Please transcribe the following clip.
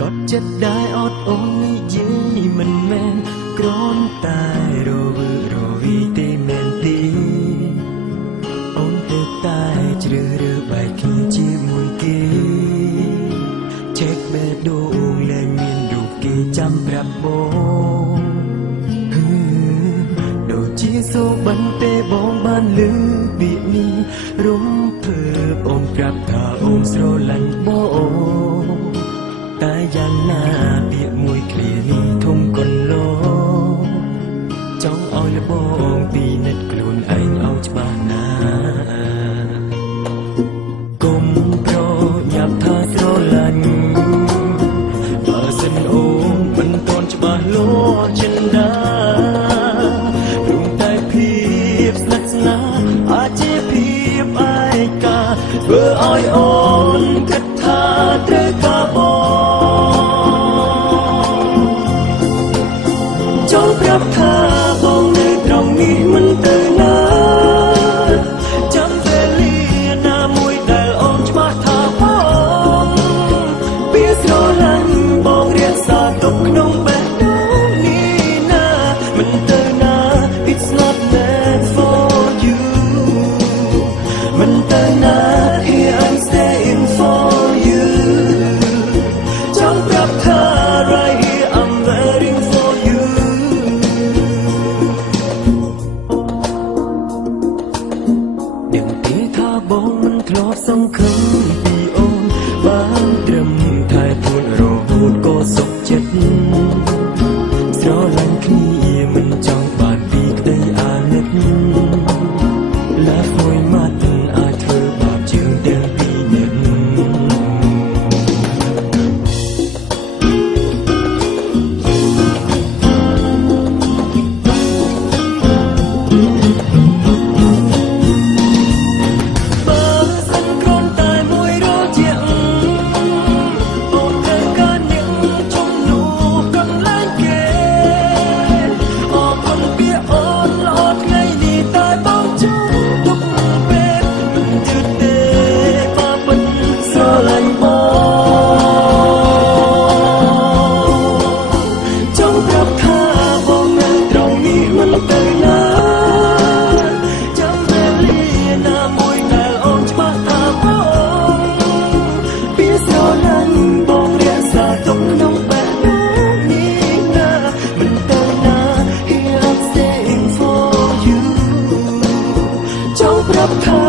กดចិត្តដែរអត់អូននិយាយមិនមែនគ្រាន់តែរវើរវីទេមែនទេអូនទៅតែជ្រើសរើសបែកគ្នាជាមួយគេចេះបេះដូងលែងមានរូបគេចាំប្រាប់បងដូចជាសូបិនទេបងបានលឺពាក្យនេះរំភើបអូនប្រាប់ថាអូនស្រឡាញ់បងតែយ៉ាងណាពាក្យមួយឃ្លានេះធំកន្លងចង់ឲ្យលបងពីនិតខ្លួនឯងឲ្យច្បាស់ណាគុំប្រញាប់ថាស្រឡាញ់បើសិនអូនមិនទាន់ច្បាស់លាស់ចិនដាព្រមតែភាពស្និទ្ធស្នាលអាចជាភាពឯកាធ្វើឲ្យអូនគិតថាត្រូវការបងប្រាប់ថាបងនៅត្រង់នេះមិនទៅណាចាំពេលលាណាមួយដែលអូនច្បាស់ថាបងពីស្រឡាញ់បងរៀនសាទុកក្នុងបេះដូងនេះណាមិនទៅណា It's not meant for you មិនទៅណា Here I'm staying for you ចង់ប្រាប់ថា right here I'm waiting for youបងមិនធ្លាប់សង្ឃឹមពីអូនបានត្រឹមតែពួនរហូតក៏សុខចិត្តស្រឡាញ់គ្នាមិនចង់បានពីក្តីអាណិតលាស់មួយម៉ាត់អាចធ្វើបាបជាងទាំងពីរនិតប្រាប់ថា